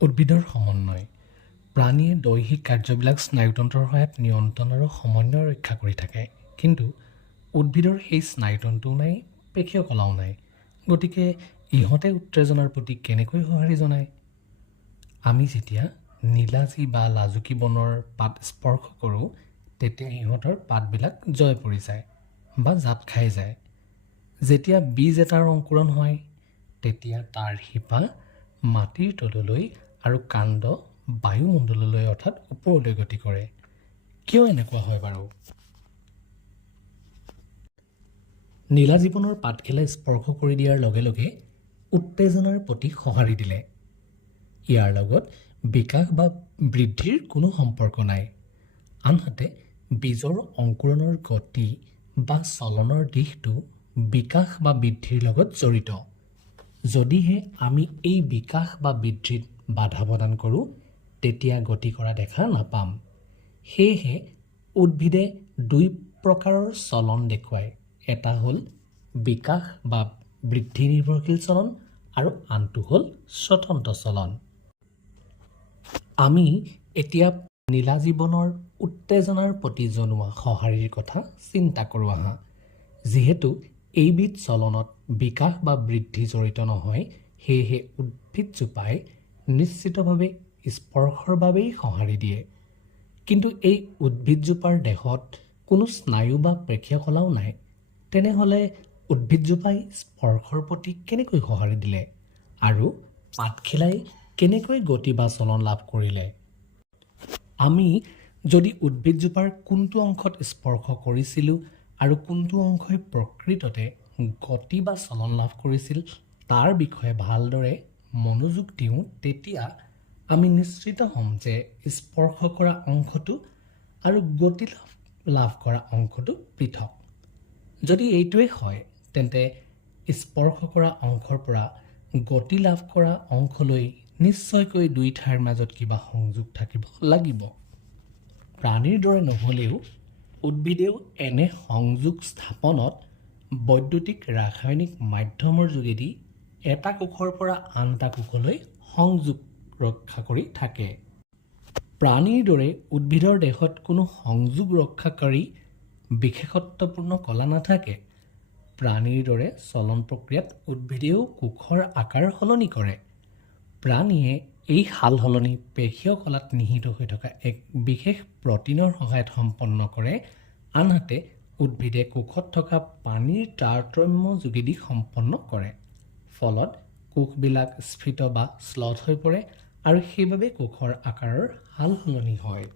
উদ্ভিদৰ সমন্বয় প্ৰাণীয়ে দৈহিক কাৰ্যবিলাক স্নায়ুতন্ত্ৰৰ সহায়ত নিয়ন্ত্ৰণ আৰু সমন্বয় ৰক্ষা কৰি থাকে। কিন্তু উদ্ভিদৰ সেই স্নায়ুতন্ত্ৰও নাই, পেশীয় কলাও নাই। গতিকে ইহঁতে উত্তেজনাৰ প্ৰতি কেনেকৈ সঁহাৰি জনায়? আমি যেতিয়া নীলাজী বা লাজুকী বনৰ পাত স্পৰ্শ কৰোঁ, তেতিয়া সিহঁতৰ পাতবিলাক জয় পৰি যায় বা জাপ খাই যায়। যেতিয়া বীজ এটাৰ অংকুৰণ হয়, তেতিয়া তাৰ শিপা মাটিৰ তললৈ আৰু কাণ্ড বায়ুমণ্ডললৈ অৰ্থাৎ ওপৰলৈ গতি কৰে। কিয় এনেকুৱা হয় বাৰু? নীলাজী বনৰ পাতখিলা স্পৰ্শ কৰি দিয়াৰ লগে লগে উত্তেজনাৰ প্ৰতি সঁহাৰি দিলে। ইয়াৰ লগত বিকাশ বা বৃদ্ধিৰ কোনো সম্পৰ্ক নাই। আনহাতে বীজৰ অংকুৰণৰ গতি বা চলনৰ দিশটো বিকাশ বা বৃদ্ধিৰ লগত জড়িত। যদিহে আমি এই বিকাশ বা বৃদ্ধিত বাধা প্ৰদান কৰোঁ, তেতিয়া গতি কৰা দেখা নাপাম। সেয়েহে উদ্ভিদে দুই প্ৰকাৰৰ চলন দেখুৱায়। এটা হ'ল বিকাশ বা বৃদ্ধি নিৰ্ভৰশীল চলন আৰু আনটো হ'ল স্বতন্ত্ৰ চলন। আমি এতিয়া নীলাজী বনৰ উত্তেজনাৰ প্ৰতি জনোৱা সঁহাৰিৰ কথা চিন্তা কৰোঁ আহা। যিহেতু এইবিধ চলনত বিকাশ বা বৃদ্ধি জড়িত নহয়, সেয়েহে উদ্ভিদজোপাই নিশ্চিতভাৱে স্পৰ্শৰ বাবেই সঁহাৰি দিয়ে। কিন্তু এই উদ্ভিদজোপাৰ দেহত কোনো স্নায়ু বা পেশীয় কলাও নাই। তেনেহ'লে উদ্ভিদজোপাই স্পৰ্শৰ প্ৰতি কেনেকৈ সঁহাৰি দিলে আৰু পাতখিলাই কেনেকৈ গতি বা চলন লাভ কৰিলে? আমি যদি উদ্ভিদজোপাৰ কোনটো অংশত স্পৰ্শ কৰিছিলোঁ আৰু কোনটো অংশই প্ৰকৃততে গতি বা চলন লাভ কৰিছিল তাৰ বিষয়ে ভালদৰে মনোযোগ দিওঁ, তেতিয়া আমি নিশ্চিত হ'ম যে স্পৰ্শ কৰা অংশটো আৰু গতি লাভ কৰা অংশটো পৃথক। যদি এইটোৱেই হয়, তেন্তে স্পৰ্শ কৰা অংশৰ পৰা গতি লাভ কৰা অংশলৈ নিশ্চয়কৈ দুই ঠাইৰ মাজত কিবা সংযোগ থাকিব লাগিব। প্ৰাণীৰ দৰে নহ'লেও উদ্ভিদেও এনে সংযোগ স্থাপনত বৈদ্যুতিক ৰাসায়নিক মাধ্যমৰ যোগেদি এটা কোষৰ পৰা আন এটা কোষলৈ সংযোগ ৰক্ষা কৰি থাকে। প্ৰাণীৰ দৰে উদ্ভিদৰ দেহত কোনো সংযোগ ৰক্ষাকাৰী বিশেষত্বপূৰ্ণ কলা নাথাকে। প্ৰাণীৰ দৰে চলন প্ৰক্ৰিয়াত উদ্ভিদেও কোষৰ আকাৰ সলনি কৰে। প্ৰাণীয়ে এই সালসলনি পেশীয় কলাত নিহিত হৈ থকা এক বিশেষ প্ৰটিনৰ সহায়ত সম্পন্ন কৰে। আনহাতে উদ্ভিদে কোষত থকা পানীৰ তাৰতম্য যোগেদি সম্পন্ন কৰে। ফলত কোষবিলাক স্ফীত বা শ্লথ হৈ পৰে আৰু সেইবাবে কোষৰ আকাৰৰ সালসলনি হয়।